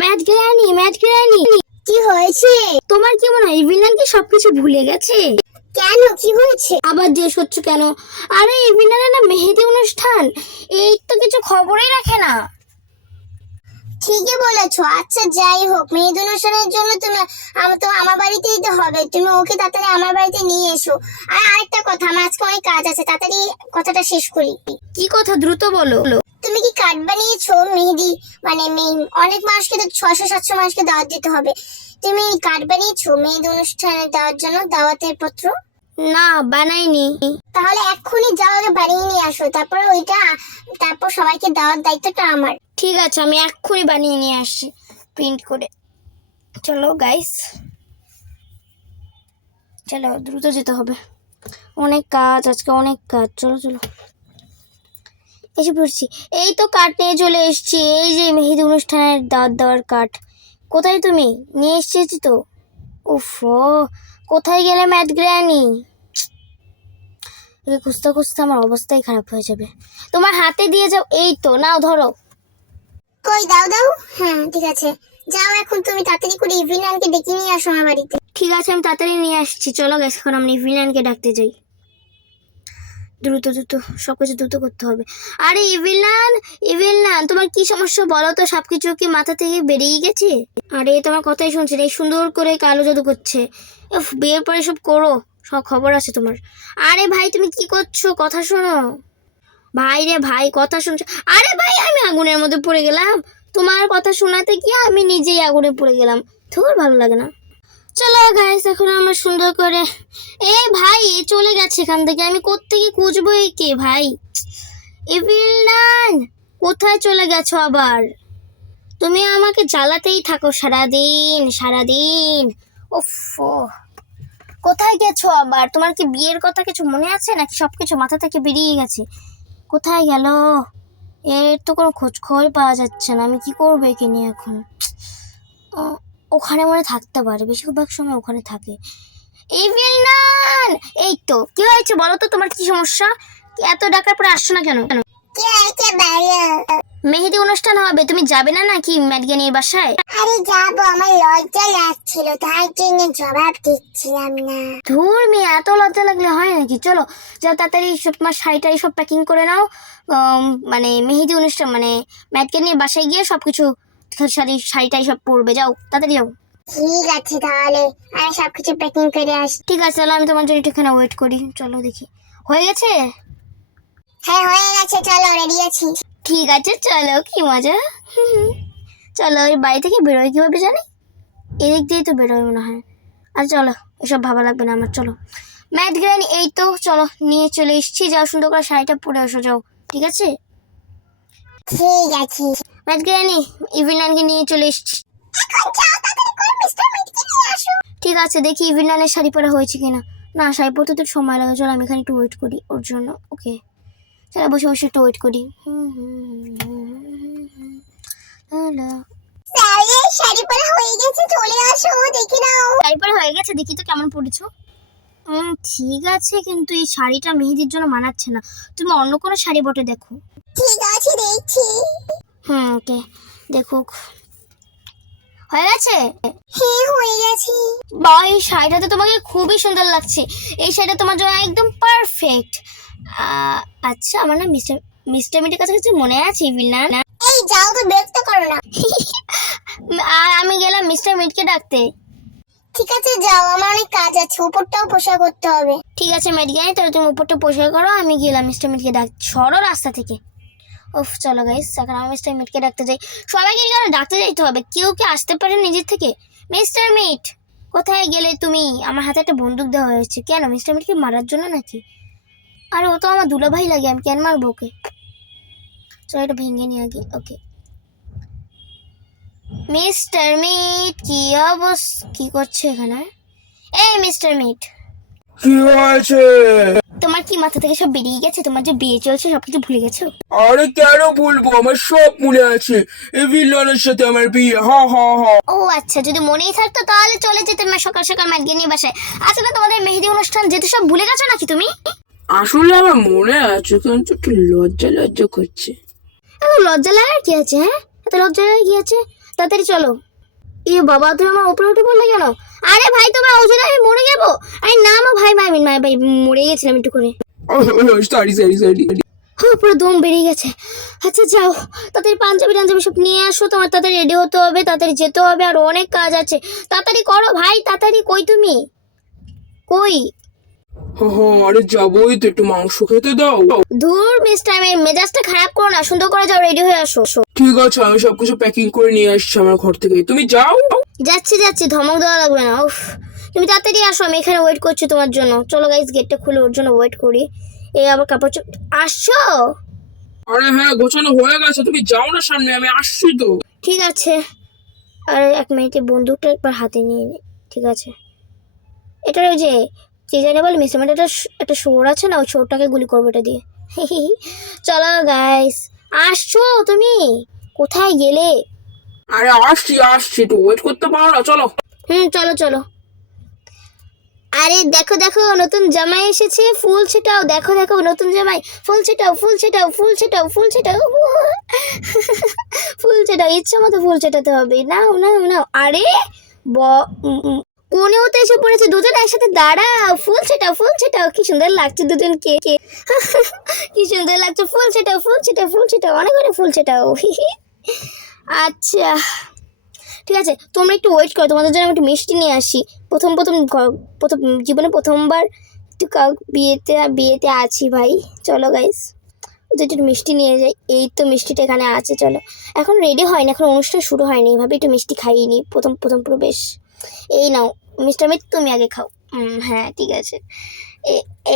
Mat granny, কি হয়েছে? তোমার কি মনে হয় এই ভিলেন কি সবকিছু ভুলে গেছে? কেন, কি হয়েছে? আবার জিজ্ঞেস করছো কেন? আরে এই ভিলেনের না মেহেদি অনুষ্ঠান, এই তো কিছু খবরই রাখে না। ঠিকই বলেছো। আচ্ছা যাই হোক, মেহেদি অনুষ্ঠানের জন্য তুমি আমার বাড়িতেই তো হবে, তুমি ওকে তাড়াতাড়ি আমার বাড়িতে নিয়ে এসো। আর আরেকটা কথা, আমার আজকে অনেক কাজ আছে, তাড়াতাড়ি কথাটা শেষ করি। কি কথা, দ্রুত বলো। তুমি কি কার্ড বানিয়েছো মেহেদি? মানে অনেক মানুষকে তো 600-700 মানুষকে দাওয়াত দিতে হবে। তুমি কার্ড বানিয়েছো মেহেদি অনুষ্ঠানে দেওয়ার জন্য, দাওয়াতের পত্র? না, বানাইনি। তাহলে এক্ষুনি যাও, আগে বানিয়ে নিয়ে আসো, তারপর সবাইকে দেওয়ার দায়িত্বটা আমার। ঠিক আছে, আমি এক্ষুনি বানিয়ে নিয়ে আসছি প্রিন্ট করে। চলো গাইস, চলো দ্রুত যেতে হবে, অনেক কাজ আজকে, অনেক কাজ। চলো চলো, এসে পড়ছি। এই তো কার্ড নিয়ে চলে এসেছি, এই যে মেহেদি অনুষ্ঠানের দাওয়াত দেওয়ার কার্ড। কোথায় তুমি? নিয়ে এসেছি তো। উফ, কোথায় গেলে ম্যাট গ্র্যানি? একে খুঁজতে খুঁজতে আমার অবস্থাই খারাপ হয়ে যাবে। তোমার হাতে দিয়ে যাও, এই তো নাও ধরো। কই, দাও দাও। হ্যাঁ ঠিক আছে, যাও এখন তুমি তাড়াতাড়ি করে ইভিনানকে ডেকে নিয়ে আসো আমার বাড়িতে। ঠিক আছে, আমি তাড়াতাড়ি নিয়ে আসছি। চলো গাইস, এখন আমি ভিলেনকে ডাকতে যাই। দ্রুত দ্রুত সবকিছু দ্রুত করতে হবে। আরে ইভিলান, তোমার কি সমস্যা বলো তো? সবকিছু কি মাথা থেকে বেরিয়ে গেছে? আরে তোমার কথাই শুনছি, এই সুন্দর করে কালো জাদু করছে। বিয়ের পরে সব করো, সব খবর আছে তোমার। আরে ভাই, তুমি কি করছো? কথা শোনো ভাই, রে ভাই, কথা শুনছো? আরে ভাই, আমি আগুনের মধ্যে পড়ে গেলাম। তোমার কথা শোনাতে গিয়ে আমি নিজেই আগুনে পড়ে গেলাম। ধুর, ভালো লাগে না। চলো গাইস, এখন আমরা সুন্দর করে, এ ভাই এ চলে গেছে এখান থেকে। আমি কোত্থেকে খুঁজবো একে? ভাই ইভিলান, কোথায় চলে গেছো আবার? তুমি আমাকে জ্বালাতেই থাকো সারাদিন সারাদিন। উফ, কোথায় গেছো আবার? তোমার কি বিয়ের কথা কিছু মনে আছে নাকি সবকিছু মাথা থেকে বেরিয়ে গেছে? কোথায় গেল? এর তো কোনো খোঁজ খবর পাওয়া যাচ্ছে না। আমি কি করবো একে নিয়ে এখন? ওখানে মনে থাকতে পারে, বেশিরভাগ সময় ওখানে থাকে। ইভিলান, এই তো, কি হয়েছে বলো তো? তোমার কি সমস্যা? এত ডাকার পরে আসছো না কেন? কে আছে বাইরে? মেহেদি অনুষ্ঠান হবে, তুমি যাবে না নাকি ম্যাডগানির বাসায়? আরে যাবো, আমার লজ্জা লাগছিল, তাই জন্য জবাব দিচ্ছিলাম না। ধুর মেয়ে, এত লজ্জা লাগলে হয় নাকি? চলো যাও তাড়াতাড়ি, সব তোমার শাড়িটা সব প্যাকিং করে নাও। মানে মেহেদি অনুষ্ঠান, মানে ম্যাডগানির বাসায় গিয়ে সবকিছু শাড়িটাই সব পরবে। যাও তাড়াতাড়ি যাও। ঠিক আছে, তাহলে আমি সবকিছু প্যাকিং করে আসি। ঠিক আছে, চলো আমি তোমার জন্য এখানে ওয়েট করি। চলো দেখি হয়ে গেছে। হ্যাঁ হয়ে গেছে, চলো রেডি আছি। ঠিক আছে চলো, কি মজা। চলো, ওই বাড়ি থেকে বেরোয় কীভাবে জানি? এদিক দিয়ে তো বেরোয় মনে হয়। আর চলো, এসব ভাবা লাগবে না আমার। চলো ম্যাট গ্র্যানি, এই তো চলো, নিয়ে চলে এসেছি। যাও সুন্দর করে শাড়িটা পরে এসো, যাও। ঠিক আছে ঠিক আছে, ম্যাট গ্র্যানি, ইভিনানকে নিয়ে চলে এসেছি। এখন যাও তাড়াতাড়ি করে মিস্টার মিটকে নিয়ে আসো। ঠিক আছে, দেখি ইভিনানের শাড়ি পরা হয়েছে কিনা। না, শাড়ি পরতে তো সময় লাগে। চলো আমি এখানে একটু ওয়েট করি ওর জন্য। ওকে, চলো বসে বসে একটু ওয়েট করি। হ্যালো, শাড়ি পরা হয়ে গেছে, চলে আসো, দেখি নাও। শাড়ি পরা হয়ে গেছে, দেখি তো কেমন পড়েছো। ঠিক আছে, কিন্তু এই শাড়িটা মেহেদির জন্য মানাচ্ছে না। তুমি অন্য কোনো শাড়ি বটে দেখো। ঠিক আছে, দেখছি। ওকে, দেখুক। হয়ে গেছে? হ্যাঁ হয়ে গেছে। বা, এই শাড়িটাতে তোমাকে খুবই সুন্দর লাগছে। এই শাড়িটা তোমার জন্য একদম পারফেক্ট। আচ্ছা, আমার না মিস্টার মিটের কাছে কিছু মনে আছে ইভিলান? এই যাও তো, বিরক্ত করো না। আর আমি গেলাম মিস্টার মিটকে ডাকতে। ঠিক আছে যাও, আমার অনেক কাজ আছে, উপরটাও পোষা করতে হবে। ঠিক আছে মেডিকেল, তাহলে তুমি উপরটা পরিষ্কার করো, আমি গেলাম মিস্টার মিটকে ডাক। সরো রাস্তা থেকে। উফ, চলো গাইস, এখন আমি মিস্টার মিটকে ডাকতে যাই। সবাইকে কেন ডাকতে যাইতে হবে? কেউ কি আসতে পারে নিজের থেকে? মিস্টার মিট, কোথায় গেলে তুমি? আমার হাতে একটা বন্দুক দেওয়া হয়েছে। কেন, মিস্টার মিটকে মারার জন্য নাকি? আরে ও তো আমার দুলাভাই লাগে, আমি কেন মারবো ওকে? চলো এটা ভেঙে নিয়ে আগে। ওকে, মিস্টার মিট, কি অবস্থা? কি করছে এখানে? এই মিস্টার মিট, কি হয়েছে? তোমার কি মাথা থেকে সব বেরিয়ে গেছে? তোমার যে বিয়ে চলছে সবকিছু ভুলে গেছো? আরে কেন ভুলবো, আমার সব মনে আছে। এই ভিলেনের সাথে আমার বিয়ে। হা হা হা। ও আচ্ছা, যদি মনেই থাকতো তাহলে চলে যেতে সকাল সকাল ম্যাটকে নিয়ে বাসায়। আসলে তোমাদের মেহেদি অনুষ্ঠান যেতে সব ভুলে গেছো নাকি তুমি? আসলে আমার মনে আছে, কিন্তু একটু লজ্জা লজ্জা করছে। এত লজ্জা লাগার কি আছে? হ্যাঁ, এত লজ্জা লাগার কি আছে? তা তাড়াতাড়ি চলো। এ বাবা, তুমি আমার উপরে উঠে পড়লে কেন? আরে ভাই, তোমার ওজনে আমি মরে যাবো। আরে না মা, ভাই ভাই ভাই ভাই, মরে গেছিলাম একটু করে। Sorry sorry sorry. হ্যাঁ, পুরো দম বেরিয়ে গেছে। আচ্ছা যাও, তাড়াতাড়ি পাঞ্জাবি টাঞ্জাবি সব নিয়ে আসো, তোমার তাড়াতাড়ি রেডি হতে হবে, তাড়াতাড়ি যেতে হবে, আর অনেক কাজ আছে। তাড়াতাড়ি করো ভাই, তাড়াতাড়ি। কই তুমি? কই? আরে যাবোই তো, একটু মাংস খেতে দাও। ধুর মিস্টার, আমি মেজাজটা খারাপ করো না, সুন্দর করে যাও, রেডি হয়ে আসো। ঠিক আছে, আমি সবকিছু প্যাকিং করে নিয়ে আসছি আমার ঘর থেকে, তুমি যাও। যাচ্ছি যাচ্ছি, ধমক দেওয়া লাগবে না। উফ, তুমি তাড়াতাড়ি আসো, আমি এখানে ওয়েট করছি তোমার জন্য। চলো গাইস, গেটটা খুলে ওর জন্য ওয়েট করি। এই আবার কাপড় আসছো? আরে হ্যাঁ, গোছানো হয়ে গেছে, তুমি যাও না সামনে, আমি আসছি তো। ঠিক আছে। আর এক মিনিটে বন্দুকটা একবার হাতে নিয়ে নে। ঠিক আছে, এটার ওই যে কি জানি বল মিস্টার, একটা শোর আছে না, ওই শোরটাকে গুলি করবো এটা দিয়ে। চলো গাইস, আসছো তুমি? কোথায় গেলে? আরে আসছি আসছি, একটু ওয়েট করতে পারো না, চলো। চলো চলো। আরে দেখো দেখো, নতুন জামাই এসেছে, ফুল ছিটাও। দেখো দেখো, নতুন জামাই, ফুল ছিটাও ফুল ছিটাও ফুল ছিটাও ফুল ছিটাও। ফুল ছিটাও, ইচ্ছা মতো ফুল ছিটাতে হবে। নাও নাও নাও। আরে কোনেও তো এসে পড়েছে, দুজন একসাথে দাঁড়াও। ফুল ছিটাও ফুল ছিটাও। কি সুন্দর লাগছে দুজনকে। কি সুন্দর লাগছে। ফুল ছিটাও ফুল ছিটাও ফুল ছিটাও, অনেক অনেক ফুল ছিটাও। আচ্ছা ঠিক আছে, তোমরা একটু ওয়েট করো, তোমাদের জন্য আমি একটু মিষ্টি নিয়ে আসি। প্রথম প্রথম জীবনে প্রথমবার একটু বিয়েতে আছি ভাই। চলো গাইস, একটু মিষ্টি নিয়ে যাই। এই তো মিষ্টিটা এখানে আছে। চলো, এখন রেডি হয়নি, এখন অনুষ্ঠান শুরু হয়নি, এভাবে একটু মিষ্টি খাইয়ে নিই প্রথম প্রথম প্রবেশ। এই নাও মিস্টার মিট, তুমি আগে খাও। হ্যাঁ ঠিক আছে,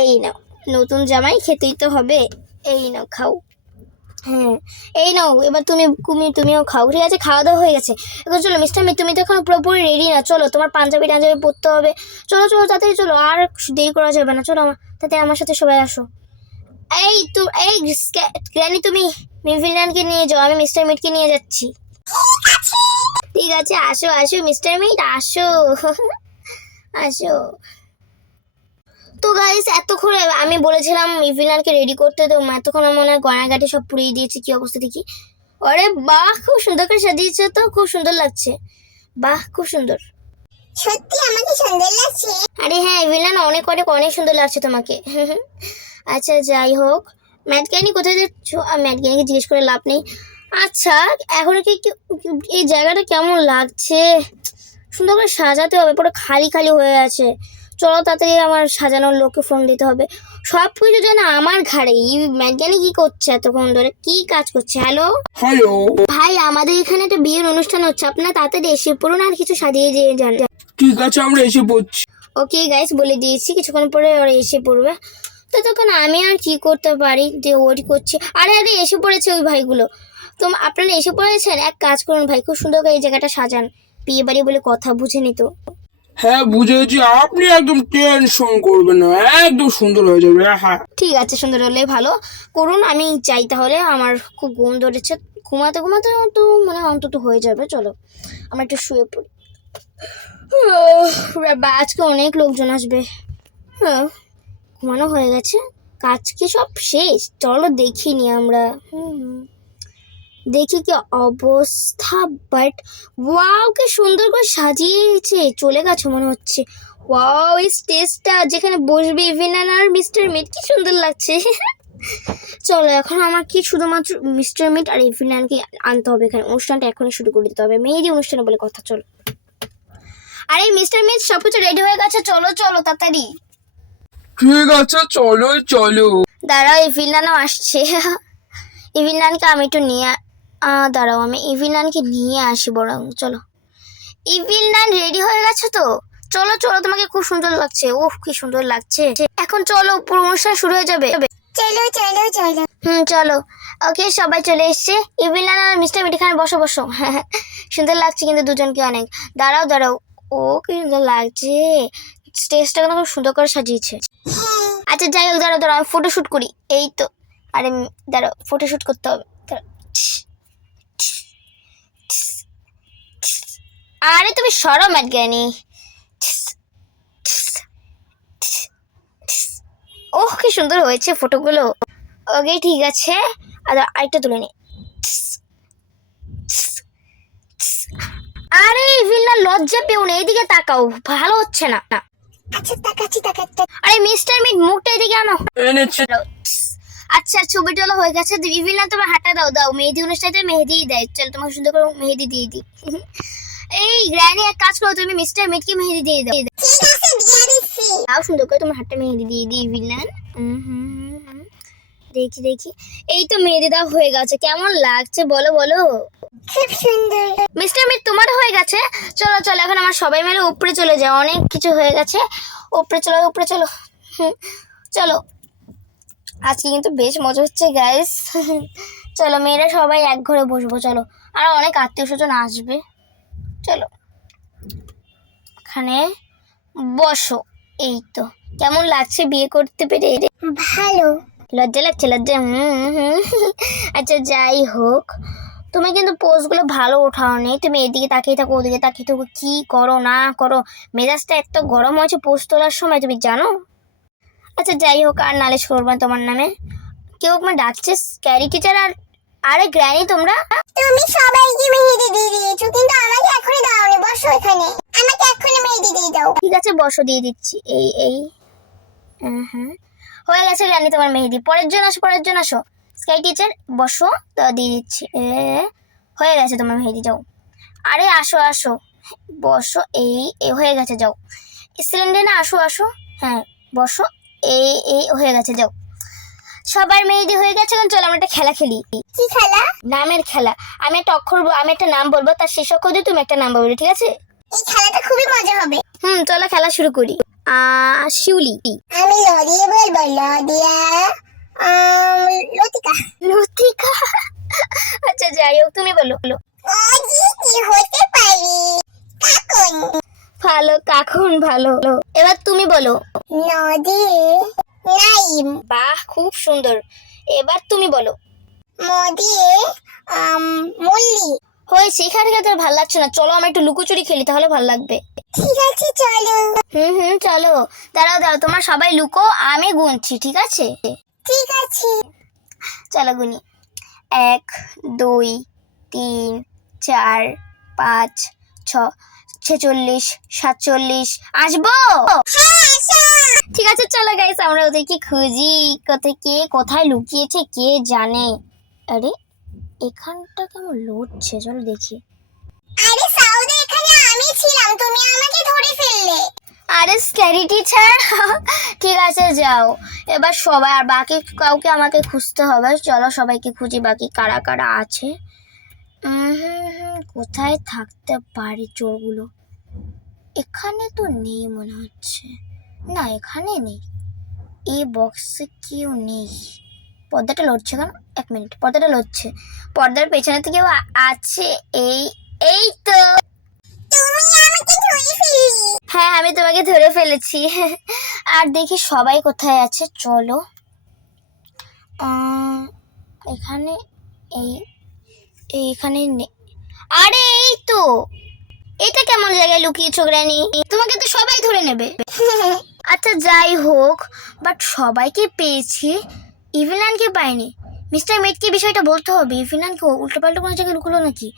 এই নাও। নতুন জামাই, খেতেই তো হবে। এই নাও খাও। হ্যাঁ এই নাও, এবার তুমিও খাও। ঠিক আছে, খাওয়া দাওয়া হয়ে গেছে। এখন চলো মিস্টার মিট, তুমি তো এখন পুরোপুরি রেডি না। চলো, তোমার পাঞ্জাবি টাঞ্জাবি পরতে হবে। চলো চলো তাড়াতাড়ি চলো, আর দেরি করা যাবে না। চলো তাতে আমার সাথে সবাই আসো। এই গ্র্যানি, তুমি ভিভিয়ানকে নিয়ে যাও, আমি মিস্টার মিটকে নিয়ে যাচ্ছি। ঠিক আছে, আসো আসো মিস্টার মিট, আসো। আসো। তো গাইস, এতক্ষণ আমি বলেছিলাম ইভিলানকে রেডি করতে, তো এতক্ষণ আমার মনে হয় গয়নাগাটি সব পুড়িয়ে দিয়েছি। কি অবস্থা দেখি। আরে বাহ, খুব সুন্দর করে সাজিয়েছে তো, খুব সুন্দর লাগছে। বাহ, খুব সুন্দর। সত্যি আমাকে সুন্দর লাগছে। আরে হ্যাঁ ইভিলান, অনেক অনেক অনেক সুন্দর লাগছে তোমাকে। আচ্ছা যাই হোক, ম্যাটজ্ঞানী কোথায় যাচ্ছ? ম্যাটজ্ঞানীকে জিজ্ঞেস করে লাভ নেই। আচ্ছা, এখন এই জায়গাটা কেমন লাগছে? সুন্দর করে সাজাতে হবে, পুরো খালি খালি হয়ে আছে। চলো তাড়াতাড়ি আমার সাজানোর লোককে ফোন দিতে হবে। সব কিছু যেন আমার ঘাড়ে। ম্যাটজ্ঞানী কি করছে এতক্ষণ ধরে, কি কাজ করছে? Hello hello. ভাই, আমাদের এখানে একটা বিয়ের অনুষ্ঠান হচ্ছে, আপনারা তাড়াতাড়ি এসে পড়ুন, আর কিছু সাজিয়ে দিয়ে যান। ঠিক আছে, আমরা এসে পড়ছি। ওকে গাইস, বলে দিয়েছি, কিছুক্ষণ পরে ওরা এসে পড়বে। তো তখন আমি আর কি করতে পারি, যে ওয়েট করছি। আরে আরে, এসে পড়েছে ওই ভাইগুলো। তো আপনারা এসে পড়েছেন, এক কাজ করুন ভাই, খুব সুন্দর করে এই জায়গাটা সাজান। বিয়ে বাড়ি বলে কথা, বুঝেনি তো? হ্যাঁ বুঝেছি, আপনি একদম টেনশন করবেন না, একদম সুন্দর হয়ে যাবে। হ্যাঁ ঠিক আছে, সুন্দর হলে ভালো করুন, আমি যাই তাহলে। আমার খুব ঘুম ধরেছে, ঘুমাতে ঘুমাতে তো মানে অন্তত হয়ে যাবে। চলো আমরা একটু শুয়ে পড়ি। আজকে অনেক লোকজন আসবে। হ্যাঁ, ঘুমানো হয়ে গেছে, কাজ কি সব শেষ? চলো দেখিনি আমরা। দেখি কি অবস্থা। বাট ওয়াও, কি সুন্দর করে সাজিয়েছে। চলে গেছে মনে হচ্ছে। ওয়াও, এই স্টেজটা যেখানে বসবে ইভিনান আর মিস্টার মিট, কি সুন্দর লাগছে। চলো, এখন আমার কি শুধুমাত্র মিস্টার মিট আর ইভিনানকে আনতে হবে এখানে। অনুষ্ঠানটা এখনই শুরু করে দিতে হবে, মেয়েরই অনুষ্ঠানে বলে কথা। চলো। আরে মিস্টার মিট, সব কিছু রেডি হয়ে গেছে, চলো চলো তাড়াতাড়ি। ঠিক আছে, চলো চলো। দাঁড়াও, ইভিনানও আসছে। ইভিনানকে আমি একটু নিয়ে দাঁড়াও, আমি ইভিনানকে নিয়ে আসি বরং। চলো ইভিনান, রেডি হয়ে গেছো তো? চলো চলো, তোমাকে খুব সুন্দর লাগছে। ওহ, কি সুন্দর লাগছে। এখন চলো, পুরো অনুষ্ঠান শুরু হয়ে যাবে। চলো চলো চলো। চলো। ওকে, সবাই চলে এসছে। ইভিনান আর মিস্টার মিট এখানে বসো বসো। সুন্দর লাগছে কিন্তু দুজনকে অনেক। দাঁড়াও দাঁড়াও, ও কি সুন্দর লাগছে। স্টেজটা কিন্তু খুব সুন্দর করে সাজিয়েছে। আচ্ছা যাই হোক, দাঁড়াও দাঁড়াও, আমি ফটোশ্যুট করি। এই তো। আরে দাঁড়াও, ফটোশ্যুট করতে হবে। আরে তুমি সরো ম্যাটজ্ঞানী। ওহ, কি সুন্দর হয়েছে ফটোগুলো। ওকে ঠিক আছে, আরেকটা তুলে নি। লজ্জা পেও না, এদিকে তাকাও, ভালো হচ্ছে না। আচ্ছা তাকাচ্ছি। আরে মিস্টার মিট, মুখটা এদিকে আনো। এনেছে। আচ্ছা ছবি টলা হয়ে গেছে, ইভিল না তোমার হাতটা দাও, দাও মেহেদি অনুষ্ঠানে মেহেদিই দেয়, চল তোমাকে সুন্দর করে মেহেদি দিয়ে দিই। এই গ্র্যানি এক কাজ করো, তুমি মিস্টার মিটকে মেহেদি দিয়ে দাও। ঠিক আছে দিয়ে দিচ্ছি। দাও সুন্দর করে তোমার হাতটা মেহেদি দিয়ে দিই ইভিলান। দেখি দেখি, এই তো মেহেদি দাও হয়ে গেছে, কেমন লাগছে বলো বলো। খুব সুন্দর। মিস্টার মিট তোমার হয়ে গেছে, চলো চলো এখন আমার সবাই মিলে উপরে চলে যাও, অনেক কিছু হয়ে গেছে, উপরে চলো উপরে চলো। চলো আজকে কিন্তু বেশ মজা হচ্ছে গাইস। চলো মেয়েরা সবাই এক ঘরে বসবো, চলো আর অনেক আত্মীয় স্বজন আসবে, চলো এখানে বসো। এই তো কেমন লাগছে বিয়ে করতে পেরে? ভালো। লজ্জা লাগছে লজ্জা? আচ্ছা যাই হোক, তুমি কিন্তু পোজগুলো ভালো ওঠাও নি, তুমি এদিকে তাকিয়ে থাকো ওদিকে তাকিয়ে থাকো, কি করো না করো, মেজাজটা এত গরম হয়েছে পোজ তোলার সময়, তুমি জানো? আচ্ছা যাই হোক, আর নালিশ করবো না তোমার নামে, কেউ আমার ডাকছে ক্যারি টিচার আর আরে গ্র্যানি তোমরা তুমি সবাইকে মেহেদি দিয়ে দিয়েছো কিন্তু আমাকে এখনই দাওনি, বসো এখানে, আমাকে এখনই মেহেদি দিয়ে দাও। ঠিক আছে বসো, দিয়ে দিচ্ছি। এই হ্যাঁ হয়ে গেছে গ্র্যানি তোমার মেহেদি, পরের জন আসো পরের জন আসো, স্কাই টিচার বসো, তো দিয়ে দিচ্ছি। হয়ে গেছে তোমার মেহেদি, যাও। আরে আসো আসো বসো, এই হয়ে গেছে, যাও। সিলিন্ডার না, আসো আসো, হ্যাঁ বসো, এই হয়ে গেছে, যাও। সবার মেহেদি হয়ে গেছে, এখন চলো আমরা একটা খেলা খেলি। কি খেলা? নামের খেলা। আমি একটা অক্ষর আমি একটা নাম বলবো, তার শেষ অক্ষর দিয়ে তুমি একটা নাম বলবে, ঠিক আছে? এই খেলাটা খুবই মজা হবে। চলো খেলা শুরু করি। শিউলি। আমি ল দিয়ে বলবো, ল দিয়া লতিকা। লতিকা। আচ্ছা যাই হোক, তুমি বলো। অজি কি হতে পারি? কাকন। ভালো, কাকুন ভালো। এবার তুমি বলো। নদী নাইম। বাহ খুব সুন্দর, এবার তুমি বলো। মদি মল্লি। হয়েছে, এখানে তোর ভালো লাগছে না, চলো আমরা একটু লুকোচুরি খেলি, তাহলে ভালো লাগবে। ঠিক আছে চলো। চলো, দাঁড়াও দাঁড়াও, তোমরা সবাই লুকো, আমি গুনছি, ঠিক আছে? ঠিক আছে। চলো গুনি। 1 2 3 4 5 6 46 47। আসবো? ঠিক আছে চলো গাইস, আমরা ওদেরকে খুঁজি, কে কোথায় লুকিয়েছে কে জানে। আরে এখানটা কেমন লড়ছে, চলো দেখি। আরে সাউদে, এখানে আমি ছিলাম, তুমি আমাকে ধরে ফেললে। আরে স্ক্যারি টিচার। ঠিক আছে যাও, এবার সবাই, আর বাকি কাউকে আমাকে খুঁজতে হবে, চলো সবাইকে খুঁজি, বাকি কারা কারা আছে। কোথায় থাকতে পারে চোরগুলো? এখানে তো নেই মনে হচ্ছে, না এখানে নেই, এই বক্সে কেউ নেই। পর্দাটা লড়ছে কেন? 1 মিনিট, পর্দাটা লড়ছে, পর্দার পেছনে তো কেউ আছে। এই তো। তুমি আমাকে ধরে ফেললি। হ্যাঁ আমি তোমাকে ধরে ফেলেছি। আর দেখি সবাই কোথায় আছে, চলো। এখানে এইখানে আরে এই তো, এটা কেমন জায়গায় লুকিয়েছো গ্র্যানি? তোমাকে তো সবাই ধরে নেবে। আচ্ছা যাই হোক, বাট সবাইকে পেয়েছি, ইভিলানকে পাইনি। মিস্টার মেটকে বিষয়টা বলতে হবে, ইভিলানকে উল্টো পাল্টা কোনো জায়গায় লুকলো নাকি?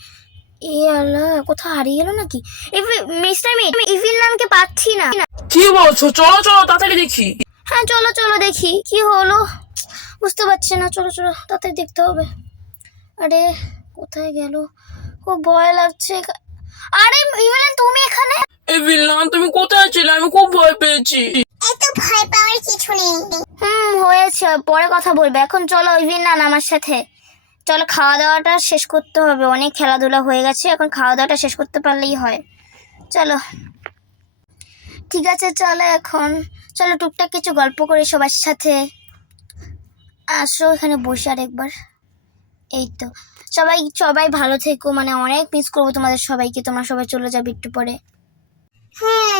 এ আল্লাহ, কোথাও হারিয়ে গেল নাকি? মিস্টার মেট, ইভিলানকে পাচ্ছি না। কি বলছো? চলো চলো তাড়াতাড়ি দেখি। হ্যাঁ চলো চলো দেখি কি হলো, বুঝতে পারছি না, চলো চলো তাড়াতাড়ি দেখতে হবে। আরে কোথায় গেল, খুব ভয় লাগছে। আরে ইভিলান তুমি এখানে? ভিলেন তুমি কোথায় ছিলে? আমি খুব ভয় পেয়েছি। এত ভয় পাওয়ার কিছু নেই। হয়েছে, পরে কথা বলবে, এখন চলো ইভিলান আমার সাথে। চলো খাওয়া দাওয়াটা শেষ করতে হবে, অনেক খেলাধুলা হয়ে গেছে, এখন খাওয়া দাওয়াটা শেষ করতে পারলেই হয়। চলো ঠিক আছে, চলো এখন চলো টুকটাক কিছু গল্প করি সবার সাথে। আসো এখানে বসে আর একবার। এই তো, সবাই সবাই ভালো থেকো, মানে অনেক মিস করবো তোমাদের সবাইকে, তোমরা সবাই চলে যাবে একটু পরে।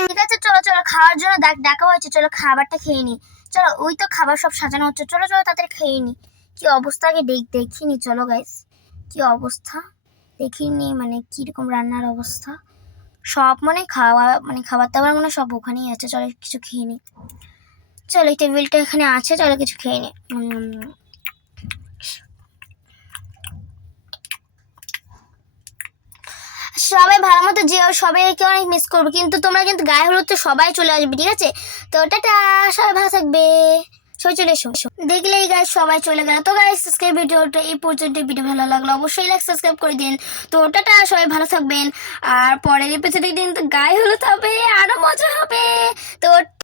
ঠিক আছে চলো চলো, খাওয়ার জন্য ডাকা হয়েছে, চলো খাবারটা খেয়ে নি। চলো ওই তো খাবার সব সাজানো হচ্ছে, চলো চলো তাড়াতাড়ি খেয়ে নি। কি অবস্থা আগে দেখিনি, চলো গাইস কি অবস্থা দেখিনি, মানে কিরকম রান্নার অবস্থা সব, মানে খাবার দাবার মানে সব ওখানেই আছে, চলো কিছু খেয়ে নি। চলো এই টেবিলটা এখানে আছে, চলো কিছু খেয়ে নি। সবাই ভালো মতো যেও, সবাইকে অনেক মিস করবো, কিন্তু তোমরা কিন্তু গায়ে হলুদ তো সবাই চলে আসবে, ঠিক আছে? তো টাটা, সবাই ভালো থাকবে, সবাই চলে এসো। দেখলেই গাইস সবাই চলে গেল। তো গাইস আজকের ভিডিওটা এই পর্যন্ত। ভিডিও ভালো লাগলো অবশ্যই লাইক সাবস্ক্রাইব করে দিন। তো টাটা, সবাই ভালো থাকবেন। আর পরের এপিসোডে দিন তো গায়ে হলুদ হবে, আরো মজা হবে। তো